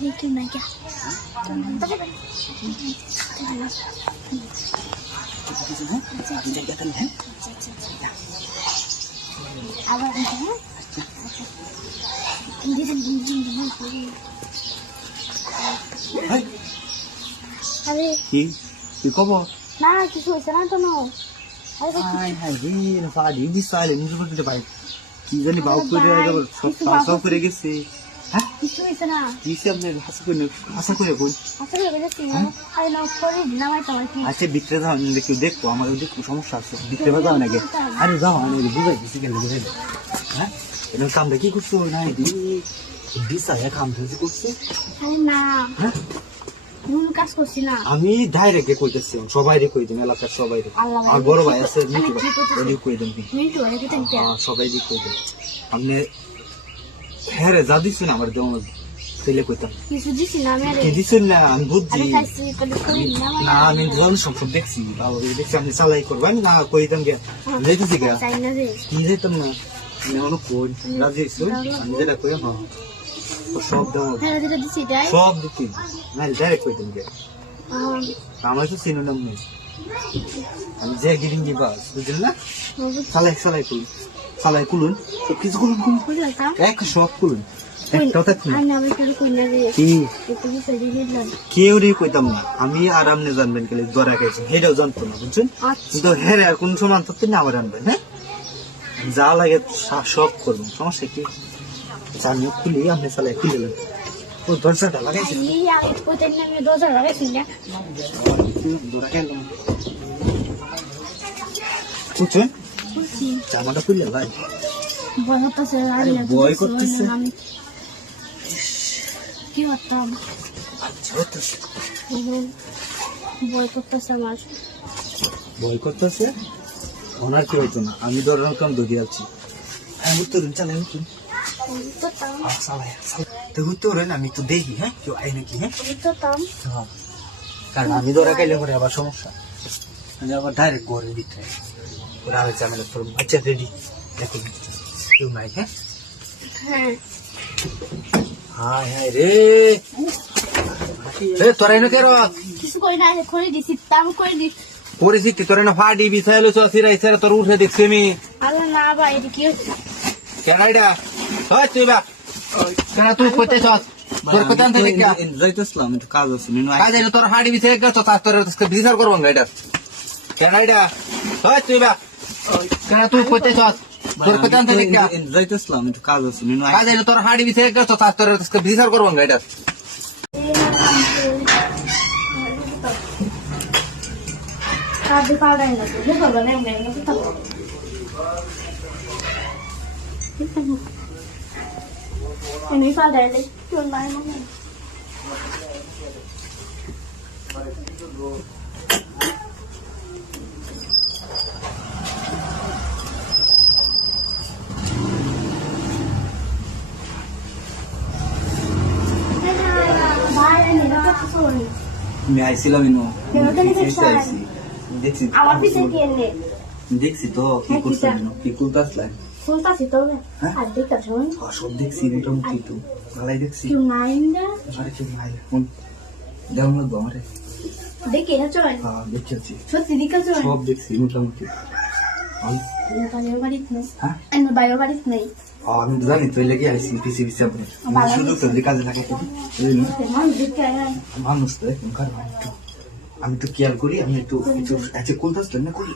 দেখি না কি আবার আরে কি কি খবর? না কিছু হয়েছে না তো না হাই হাই রে ফাড়ি বিশাল নিজে বলতে পাই কি জানি বাউ করে আবার সব পাসাও করে গেছে। হ্যাঁ কিছু হয়েছে না কিসে আপনি হাসা করে বল। আসলে বেশি আরে না করে নামাই তো কি আচ্ছা ভিতরে যাও দেখো দেখো আমাদের দেখো সমস্যা আছে ভিতরে যাও নাকি? আরে যাও আমি বুঝাই দিছি কেন বুঝাই। হ্যাঁ এটা কামটা কি করছো না দি বিশাল কাম করছো? আরে না হ্যাঁ কোন কাজ করছি না আমি ডাইরেক্ট কইতেছি সবাইরে কই দিম এলাকার সবাইরে আর বড় ভাই আছে মিটু ভাই ওই কই দিম মিন্টু আরে কি তাই সবাই দি কই দিম আপনি হ্যাঁ রে যা দিছেন আমার দেও তেলে কইতাম কিছু দিছি না আমি আরে কি দিছেন না আমি বুঝছি আরে খাইছি কলি করি না না আমি জন সব দেখছি বাবা দেখছি আপনি চালাই করবেন না কইতাম গে যাইতেছি গে চাই না রে কি যেতাম না আমি অন্য কোন রাজি হইছো আমি যেটা কই হ্যাঁ সব দাও হ্যাঁ যেটা দিছি তাই সব দিছি না ডাইরেক্ট কইতাম গে আমার তো চিনো না মনে আমি যে গিরিং দিবা বুঝলেন না চালাই কুলুন সব কিছু কুলুন এক সব কুলুন একটাও থাকবে না। আমি আবার কিছু কই না রে কি একটু কিছু দিয়ে দিলাম কেউ রে কইতাম না আমি আর আমনে জানবেন কেলে দরা খাইছি হেটাও জানতো না বুঝছেন কিন্তু হ্যাঁ আর কোন সমান থাকতে না আবার আনবেন হ্যাঁ যা লাগে সব করবেন সমস্যা কি জানি খুলি আপনি চালাই খুলে ও দরজাটা লাগাইছে এই আগে কইতে না আমি দরজা লাগাইছি না দরা খাইলাম বুঝছেন খুশি জামাটা খুললে ভাই ভয় হচ্ছে আরে ভয় করতেছে। আমি কি হতাম ভয় করতেছে আমার ভয় করতেছে ওনার কি হইতো না আমি ধরার কাম ধরে আছি আমি তো চালাই উঠুন তো উত্তরেন আমি তো দেখি হ্যাঁ কেউ আই নাকি হ্যাঁ কারণ আমি ধরা খাইলে পরে আবার সমস্যা আমি আবার ডাইরেক্ট ঘরে দিতে ওরা আবার ঝামেলা করবো আচ্ছা রেডি দেখুন কেউ নাই হ্যাঁ হ্যাঁ হাই হাই রে রে তোরা এনে কেন কিছু কই না করে দিছি তাম করে দি পরিস্থিতি তোর না ফাড়ি বিছাইলো সিরাই সেরা তোর উঠে দেখছি আমি আরে না ভাই এটা কি হচ্ছে কেন এটা হয় তুই বা কেন তুই কইতেছ তোর কথা আনতে দেখি যাইতেছিলাম একটু কাজ আছে কাজ এলো তোর হাড়ি বিছে গেছ তোর বিচার করবো এটা কেন এটা হয় তুই বা কেন তুই কইতেছ তোর কথা আনতে দেখি যাইতেছিলাম একটু কাজ আছে কাজ এলো তোর হাড়ি বিছে গেছ তোর বিচার করবো এটা কাজে পাড়াই না তো বলবো না এমনি এমনি কথা বলবো এমনি পাড়াইলে তোর মায়ের মনে আমি আইছিলাম দেখছি তো কি করছেন কি খুলতাসলেন শুনতাছি তো আর দেখতাছ সব দেখছি মোটামুটি তো ভালাই দেখছি কেউ নাই না আরে কেউ নাই ফোন দেওয়া লাগবো আমারে দেখে না চল হ্যাঁ দেখেছি সত্যি দেখাচ্ছ সব দেখছি মোটামুটি বাইরের বাড়িতে নেই হ্যাঁ আমি বাইরের বাড়িতে নেই আমি জানি তো লেগে আইসি পিছিয়ে পিছিয়ে আপনি শুধু তো কাজে থাকে মানুষ তো এখন কার একটু আমি তো কেয়ার করি আমি একটু কিছু আছে খুলতাসলেন না করি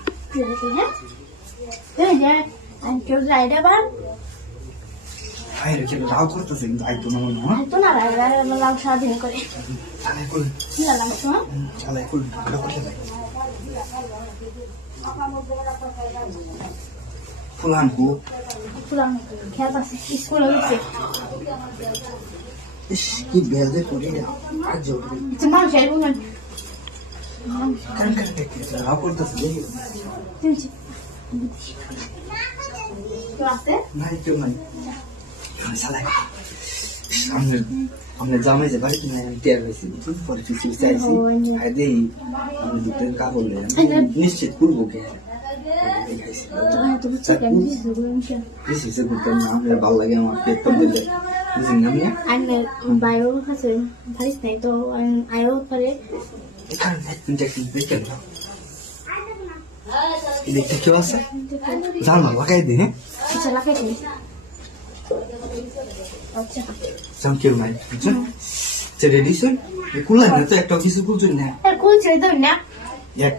কেউ যাই বার হাই রেখে রাও করতেছে কিন্তু আইতো না মনে হয় তো না লাল সারাদিন করে চালাই করি কি লাগছো চালাই করি ভালো করে যাই ফুলান গো পুরান খেয়াল আছে স্কুলে গেছে ইস কি বেজে করি আজ জলদি তোমার যাই বল কান কান দেখতে রাও করতেছে দেখি ক্লাসে নাই কেউ নাই চালাই সামনে আমরা জামাই যে বাড়িতে নাই আমি টের হয়েছি পরে কিছু চাইছি আর দেই আমি দুটো কা বললে নিশ্চিত করবো কে তুমি চেক আমি ভালো লাগে আমার পেট তো দিলে বুঝলেন না মিয়া? আইনে বাইরেও আছে ভারিস নাই তো আয়ও করে এখানে দেখুন দেখেন দেখতে কেউ আছে জানো লাগাই দিন হ্যাঁ কিছু লাগাই দিই আচ্ছা জান কেউ নাই বুঝছেন রেডি শুন কুলা না তো একটা কিছু কুলছুন না আর কোন ছেড়ে দাও না এক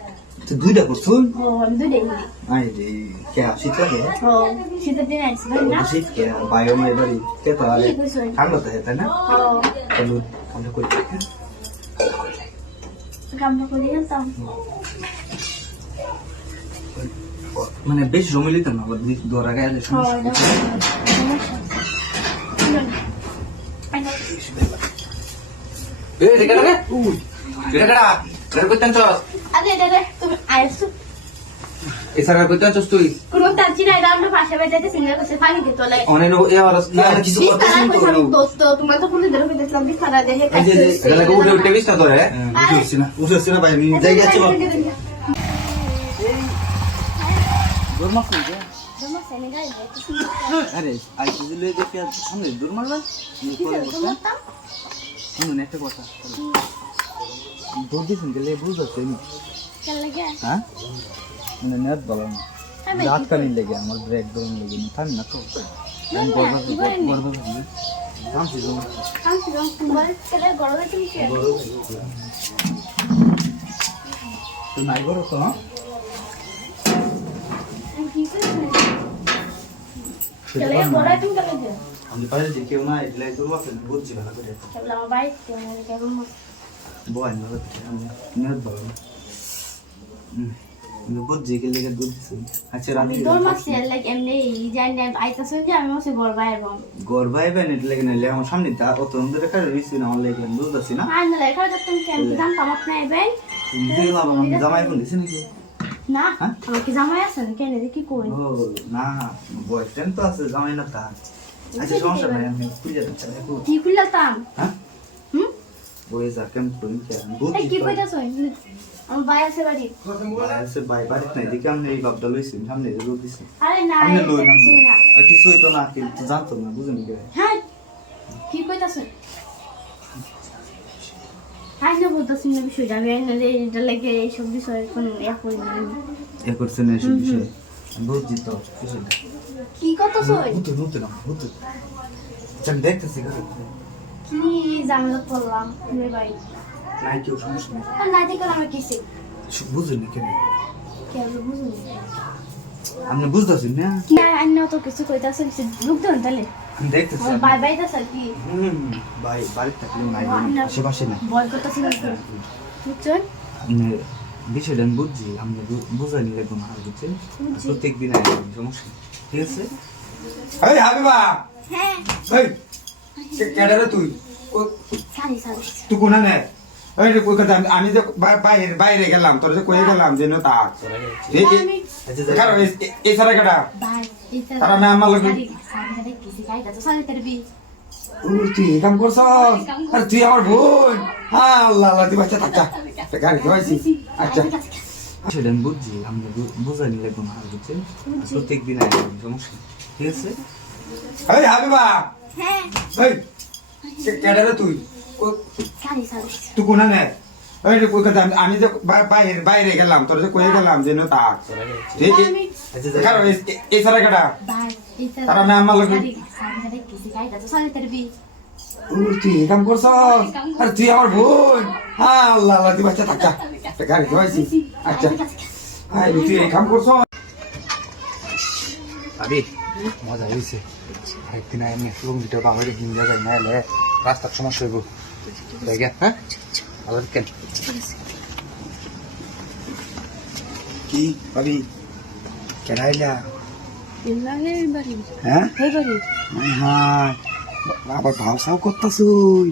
তো দুইটা করছুন ও আমি দুই দিন আই রে কে আসিত লাগে ও শীতের দিন আসছে না শীত কে বায়ো মাই বাড়ি কে তো আরে কি কইছো ঠান্ডা তো তাই না ও চলো আমরা কই কামটা করে গেলাম মানে বেশ জমিলিত না আবার দৌড়া গেলে সমস্যা এ দেখা না দেখা না তোর কইতাম চস আরে দাদা তুমি আইছো এছাড়া কইতাম চস তুই কোনো তারচি নাই আমরা পাশে বেজাইতে সিঙ্গার কাছে পানি দিতে লাগে অনেক এ আর না কিছু করতে শুন তো দোস্ত তোমরা তো পুলিশ ধরে ফেলেছিলাম দি খারাপ দেখে এই যে এটা লাগে উঠে উঠে বিছ না তোরে উঠেছি না ভাই আমি যাই গেছি দুর্মাস কই যা আরে আই কিছু লই দেখি সামনে দুর্মাস না পরে বসা শুনুন একটা কথা দৌড় দিছেন গেলে বুঝতে নি হ্যাঁ মানে নেট বলো না রাত কালীন লেগে আমার ব্রেক ধরুন লেগে না থাম না তো আমি গর্ব জানছি তো নাই করো তো আমি পারে যে কেউ না এগুলাই করবো বুঝছি ভালো করে বয় না আমি নেট বলো না বুঝছি কে লেগে দুধ দিছি আচ্ছা রাতে গর্বাইবেন এটা লেগে নিলে আমার সামনে অত ধরে কাজ রয়েছি না আমার লেগে দুধ আছি না দেখলাম আমি জামাই বোন দিছি নাকি না আমাকে জামাই আছে কেন কি কই ও না বয়ফ্রেন্ড তো আছে জামাই না তা আচ্ছা সমস্যা নাই আমি খুঁজে যাচ্ছি কি খুললাম হ্যাঁ হুম বই যা কেমন করি কে এই বুঝছি কি কইতাছ আমার ভাই আছে বাড়ি আছে বাই বাড়িতে নাই দেখি আমি এই বাপটা লইছি সামনে দুধ দিছি আরে না আমি লই না কিছুই না আর কিছু হইতো না কিন্তু জানতো না বুঝুন কি হ্যাঁ কি কইতাছ হাই না বলতাছি না বিষয় যাবে না যে এটা লাগে এই সব বিষয় কোন ইয়া করি না এ করছে না এসব বিষয়ে বুঝছি তো কিছু না কি কইতাছ হুতো না হুতো চাক দেখতেছি কি জামেলা করলাম রে ভাই নাই কেউ সমস্যা নেই আর নাই দেখলাম আমরা কিসে বুঝুন না কেন কি আর বুঝুন আপনি বুঝতেছেন না কি আর আইন তো কিছু কইতাছ কিছু লোক দেন তাহলে আমি দেখতেছি বাই বাই দা স্যার কি ভাই বাড়িতে থাকলেও নাই আশেপাশে নাই বল করতেছি না বুঝছেন আপনি বিষয়টা আমি বুঝছি আপনি বুঝাই নিলে কোনো আর বুঝছেন প্রত্যেক দিন আগে সমস্যা ঠিক আছে এই হাবিবা হ্যাঁ এই কেডা রে তুই সারি সারি তুই কোনা নে এই রে কই কথা আমি যে বাইরে গেলাম তোর যে কই গেলাম যে না তা এই কারো এই সারা কেডা বাই তারা আমি আমার লগে সারি কিছু কাইতা তো সারি তেরবি তুই এই কাম করছ আর তুই আমার বোন আল্লাহ আল্লাহ তুই বাচ্চা থাকা গাড়ি ধোয়াইছি আচ্ছা সেটা আমি বুঝছি আমি বুঝাই নিলে কোনো আর বুঝছেন প্রত্যেক দিন আগে সমস্যা ঠিক আছে এই হাবিবা হ্যাঁ এই কেডা রে তুই সারি সারি তুই কোনা নে এই রে কই কথা আমি যে বাইরে গেলাম তোর যে কই গেলাম যে না তা কারো এই সারা কেডা বাই তারা আমি আমার লগে সারি কিছু কাইতা তো সারি তেরবি তুই এই কাম করছ আর তুই আমার বোন আল্লাহ আল্লাহ তুই বাচ্চা থাকা গাড়ি ধোয়াইছি আচ্ছা তুই এই কাম করছ আরে মজা হয়েছে একদিন আমি লুঙ্গিটা বাবারে দিন জায়গায় না এলে রাস্তার সমস্যা হইব জায়গা হ্যাঁ আবার কেন কি ভাবি কেন আইলা হ্যাঁ হ্যাঁ আবার ভাও সাও করতেছুন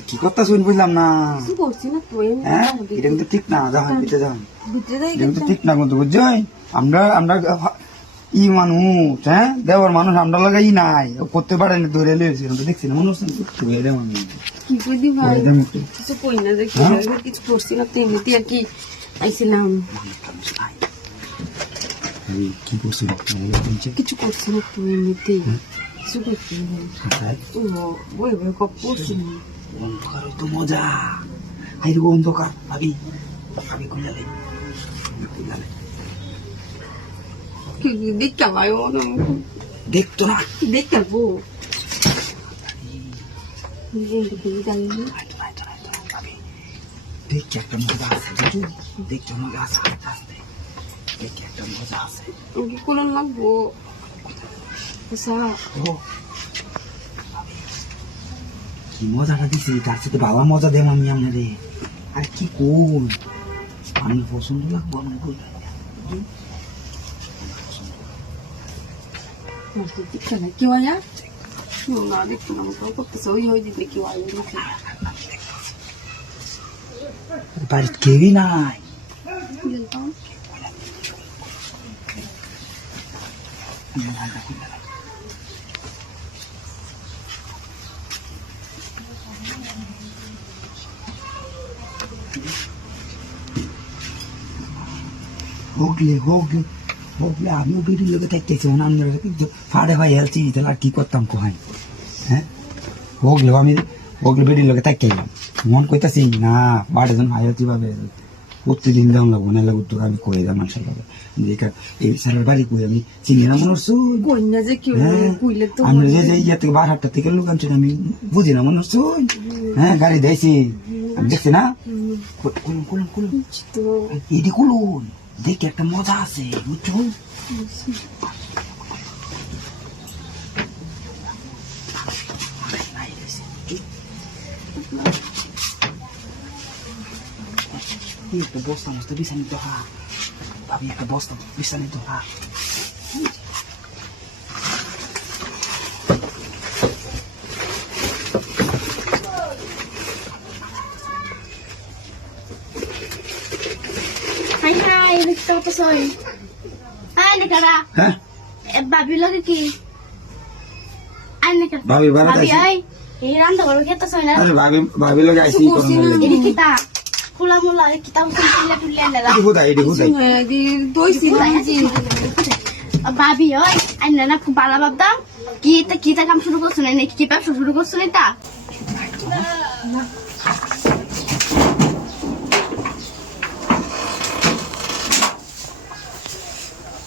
কি করতেছুন বুঝলাম না হ্যাঁ এটা কিন্তু ঠিক না যান পিঠে যান এটা কিন্তু ঠিক না কিন্তু বুঝছো আমরা আমরা ই মানুষ হ্যাঁ দেওয়ার মানুষ আমরা লাগাই নাই করতে পারে না ধরে লিয়েছি দেখছি না মনে হচ্ছে মানুষ কি কইদি ভাই কিছু কই না যে কিছু করছি না তো এমনিতে আর কি আইছিলাম কি করছি কিছু করছি না তো এমনিতে কিছু করতে বই বই কপ পড়ছি অন্ধকার তো মজা আই রে অন্ধকার ভাবি ভাবি খুললে দেখতে ভাই দেখতো না দেখতে বো ভাবি দেখি একটা মজা আছে বুঝলি দেখতে মজা আছে আস্তে আস্তে দেখি একটা মজা আছে কোন লাগবো ও কি মজাটা দিছি তার সাথে বাবা মজা দেব আমি আপনারে আর কি কোন আমি পছন্দ লাগবো আমি বললাম কি হয় না দেখতো না করতেছে ওই হয়ে দিতে কি হয় বাড়িতে কেউই নাই হোকলে হোকলে হোকলে আমিও বেরিয়ে লোকে থাকতেছি আপনারা কিন্তু ফাড়ে ভাই হেলছি তাহলে আর কি করতাম কোহাই হ্যাঁ হোকলেও আমি হোকলে বেরিয়ে লোকে থাকতাম মন কইতাছি না বাড়ে যখন ভাই হেলছি ভাবে প্রতিদিন যাওয়া লাগবো না লাগবো তো আমি কয়ে যাই মানুষের ভাবে এই স্যারের বাড়ি কই আমি চিনি না মনে হচ্ছে কইনা যে কি কইলে তো আমরা যে যে ইয়ে থেকে 12টা থেকে লোক আনছি আমি বুঝি না মনে হচ্ছে হ্যাঁ গাড়ি দিয়েছি আমি দেখছি না কুলুন কুলুন কুলুন তো এটি কুলুন দেখি একটা মজা আছে বুঝছো একটা বস্তা মস্তা বিছানি তো হা ভাবি একটা বস্তা বিছানি তো হা হাই হাই দেখতে তো সই হাই নেকারা হ্যাঁ বাবি লাগে কি আই নেকারা ভাবি বাড়া বাবি যাইছি আই এই রান্না করে কে তো সই না আরে ভাবি ভাবি লগে আইছি কোন এডি কিতা ফুলা মুলা কিতা ফুলা ফুলা লাগা এডি হুদাই দইছি বাবি ওই আই না খুব ভালো ভাবতাম কিতা কাম শুরু করছ না নাকি কি ব্যবসা শুরু করছ না তা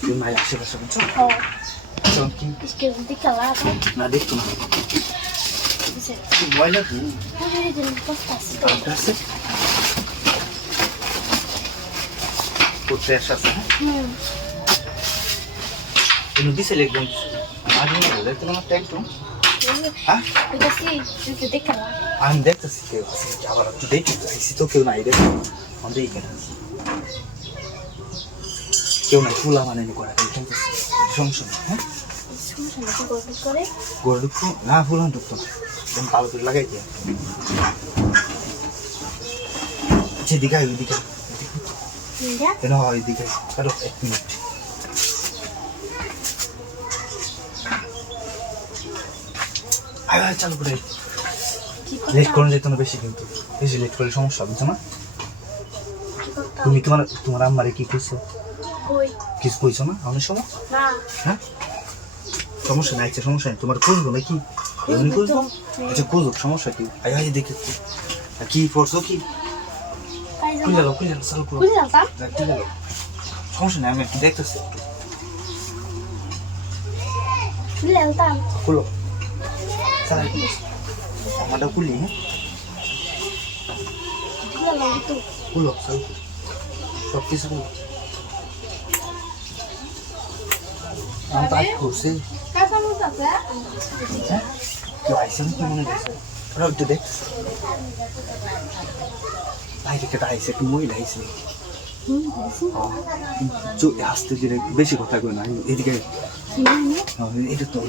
তুই মাই আশেপাশে বুঝছো ও চল কি इसके दिखा ला तो না দেখতো না इसे ময়লা তো मुझे दिन पस्ता से আছে কোথায় আসছে তুমি দিছে একদম আগে দেখতে না ট্যাঙ্ক হ্যাঁ এটা কি দিখা লা আমি দেখতেছি কেউ আছে আবার একটু দেখি আইসি তো কেউ নাই দেখো আমাদের এখানে কেউ নাই ফুলা মানে করা সমস্যা নেই হ্যাঁ সমস্যা করে গড় ঢুকতো না ফুলান ঢুকতো না একদম ভালো করে লাগাই দিয়ে যেদিকে আয় ওইদিকে যা কেন হয় ওইদিকে আরো 1 মিনিট আয় চালু করে কি লেট করে যেত না বেশি কিন্তু বেশি লেট করলে সমস্যা বুঝছো না তুমি তোমার আম্মারে কি কইছো কই কিছু কইছো না অনেক সময় না হ্যাঁ সমস্যা নাই সমস্যা নেই তোমার করবো নাকি এমনি করবো আচ্ছা করবো সমস্যা কি আয় আয় দেখে কি করছো কি কাই খুলে যাও গেল চালু করো বুঝে যাও খুলে গেল সমস্যা নেই আমি একটু দেখতেছি বুঝে যাও খুলো চালাই আমারটা খুলি হ্যাঁ খুলে যাও তো খুলো চালু সব কিছু খুলো আমি পাঠ করছি কাকা মুতা হ্যাঁ কেউ আইসে কি মনে করছে ওরা একটু দেখতেছি বাইরে কেটে আইসে একটু মহিলা আইসে আসতে গেলে বেশি কথা কই না এদিকে এটা তো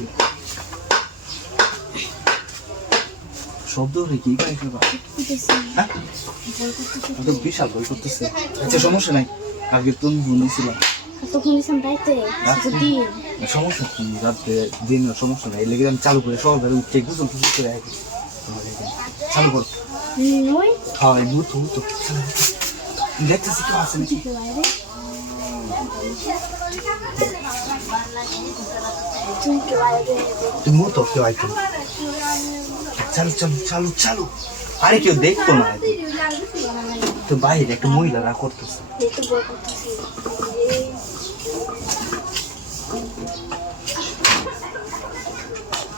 শব্দ হলে কি গায়ে ফেলবা হ্যাঁ তো বিশাল বই করতেছে আচ্ছা সমস্যা নাই আগে তুমি শুনেছিলাম তখন দিলাম রাইতে দিন সমস্যা কি রাতে দিন সমস্যা নাই লেগে আমি চালু করে সব বেরো উঠে গুজল ফুজল করে আগে চালু করো নই হ্যাঁ মুতো মুতো দেখতেছি কেউ আছে নাকি তুমি তো কেউ আইতো চালু চালু চালু চালু আরে কেউ দেখতো না তো বাইরে একটা মহিলারা করতেছে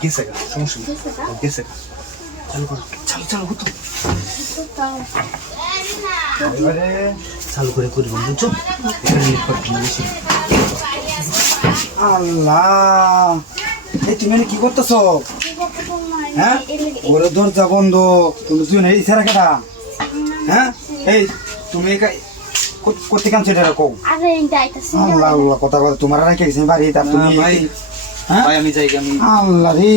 গেছে গা সমস্যা নেই গেছে গা চালু করো চালু চালু হতো এবারে চালু করে করব বুঝছো এখানে লিখ করতে বেশি আল্লাহ এই তুমি এনে কি করতেছো হ্যাঁ ওরে দরজা বন্ধ তুমি তুই না ইচ্ছা রাখে না হ্যাঁ এই তুমি করতে কাম সেটা রাখো আরে এটা আইতাছে আল্লাহ আল্লাহ কথা কথা তোমার রাখে গেছে বাড়ি তার তুমি ভাই হ্যাঁ ভাই আমি যাই আমি আল্লাহ রে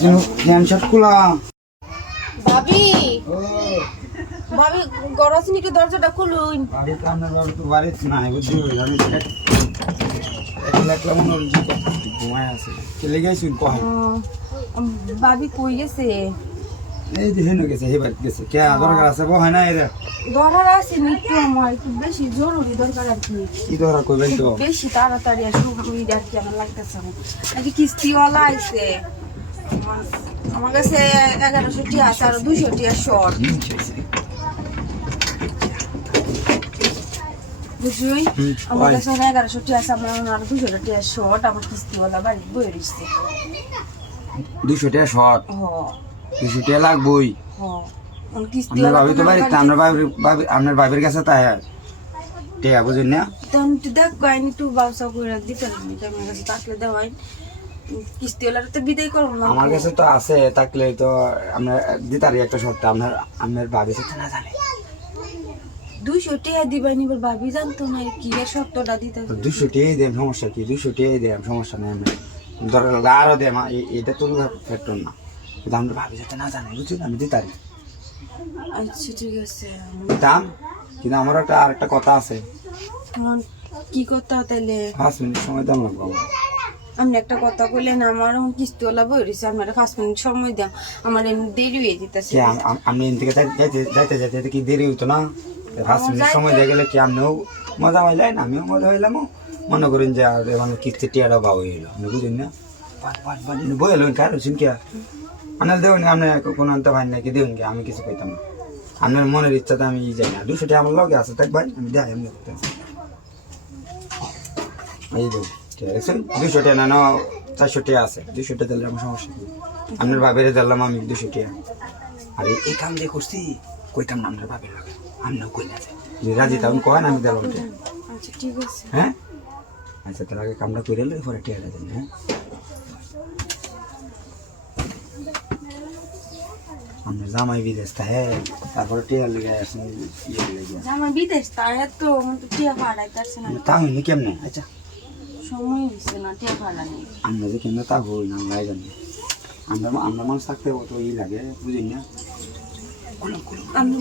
তুমি জ্ঞান শট খুলা ভাবি ভাবি গরসিনি একটু দরজাটা খুলুন বাড়ি তো আপনার বাড়ি তো বাড়ি নাই বুঝছি আমি একলা মনে হল ঘুমায় আছে চলে গেছি কহ ভাবি কই গেছে এই যে হেন গেছে এই বাড়ি গেছে কে দরকার আছে বহ না এর দরকার আছে একটু আমার একটু বেশি জরুরি দরকার আর কি কি দরকার কইবেন তো বেশি তাড়াতাড়ি আর সুখী আর কি আমার লাগতেছে নাকি কিস্তিওয়ালা আইছে আমার কাছে 1100 টি আছে আর 200 টি শর্ট বুঝুই আমার কাছে 1100 টি আছে আমার আর 200 টি শর্ট আমার কিস্তিওয়ালা বাড়ি বই রইছে 200 টাকা শর্ট হ 200 টাকা লাগবই হ আমার আপনার কিস্তিওয়ালা ভাবি তো বাড়িতে আপনার ভাবির কাছে তাই আর টিয়া বুঝুন না তুমি তো দেখ গাইনি একটু বাউসা করে দিতে না আমার কাছে থাকলে দেওয়াই কিস্তিওয়ালার তো বিদায় করবো না আমার কাছে তো আছে থাকলে তো আমরা দিতারি একটা শর্ত আপনার ভাবি সাথে না জানে 200 টাকা দিবাই নিবার ভাবি জানতো না কি এর শর্তটা দিতে তো 200 টাকাই দেন সমস্যা কি 200 টাকাই দেন সমস্যা নেই আমরা দরকার আরো দেম এটা তো ফ্যাক্টর না কিন্তু আমরা ভাবি সাথে না জানে বুঝছেন আমি দিতারি আচ্ছা ঠিক আছে দাম কিন্তু আমার আরেকটা কথা আছে এখন কি করতে তাইলে 5 মিনিট সময় দাম লাগবে আমার আপনি একটা কথা কইলেন আমার এখন কিস্তিওয়ালা বই রয়েছে আপনার 5 মিনিট সময় দাও আমার এমনি দেরি হয়ে যেতেছে আমি এখান থেকে যাইতে যাইতে কি দেরি হইতো না 5 মিনিট সময় দিয়ে গেলে কি আপনিও মজা হইলেন আমিও মজা হইলাম মনে করেন যে আর মানে কিস্তি টিয়াটাও বাবু হইলো আপনি বুঝেন না বই এলো কার হচ্ছেন কি আপনার দেবেন আপনি কোনো আনতে ভাই নাকি দেবেন কি আমি কিছু কইতাম না আপনার মনের ইচ্ছাতে আমি যাই না 200 টাকা আমার লগে আছে দেখ ভাই আমি যাই এমনি করতে এই দেব ঠিক আছে 200 টাকা না 400 টাকা আছে 200 টাকা দিলে আমার সমস্যা নেই আপনার বাবেরে দিলাম আমি 200 টাকা আর এই কাম দিয়ে করছি কইতাম না আপনার বাবের লাগে আমিও কই না রাজি তখন কয় আমি দিলাম আচ্ছা ঠিক আছে হ্যাঁ আচ্ছা তার আগে কামটা করে এলো পরে টিয়াটা দেন হ্যাঁ আপনার জামাই বিদেশ হ্যাঁ তারপরে টিয়ার লেগে আসেন ইয়ে লেগে আমার বিদেশ তাই তো টিয়া ভাড়াইতেছে না তা হয়নি কেমনে আচ্ছা সময় হয়েছে না টিয়া ভাড়া নেই আমরা যে কেন তা হই না আমরা জানি আমরা মানুষ থাকতে তো ই লাগে বুঝি না আমি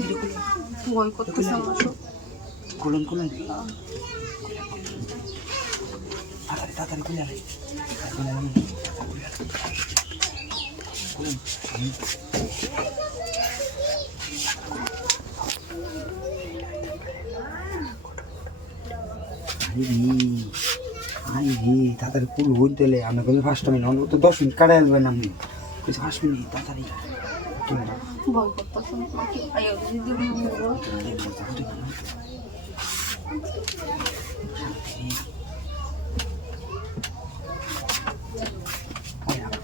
বই করতেছে আমার সব কুলন তাড়াতাড়ি কুলে আরে তাড়াতাড়ি কুল হইতে আমরা কিন্তু 5 মিনিট অন্তত 10 মিনিট কাটাই আসবেন আপনি 5 মিনিট তাড়াতাড়ি বই করতেছে নাকি আয়ো দিদি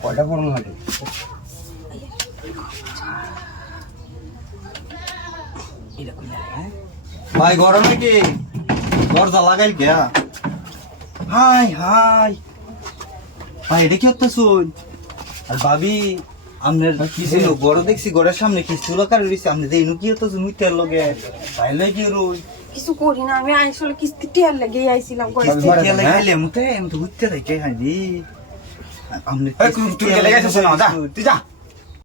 কয়টা পড়ানো লাগে ভাই গরমে কি দরজা লাগাইল গিয়া হাই হাই ভাই এটা কি হতেছুন আর ভাবি আপনার কি ছিল গড় দেখছি গড়ের সামনে কি চুলা কার রয়েছে আপনি দেখুন কি হতেছুন উইটার লগে ভাই লই কি রই কিছু করি না আমি আসলে কিস্তি টিয়ার লেগে আইছিলাম কি লাগাইলে মতে আমি তো উইতে দেখে খাই দি আপনি তুই কে লেগেছিস না যা তুই যা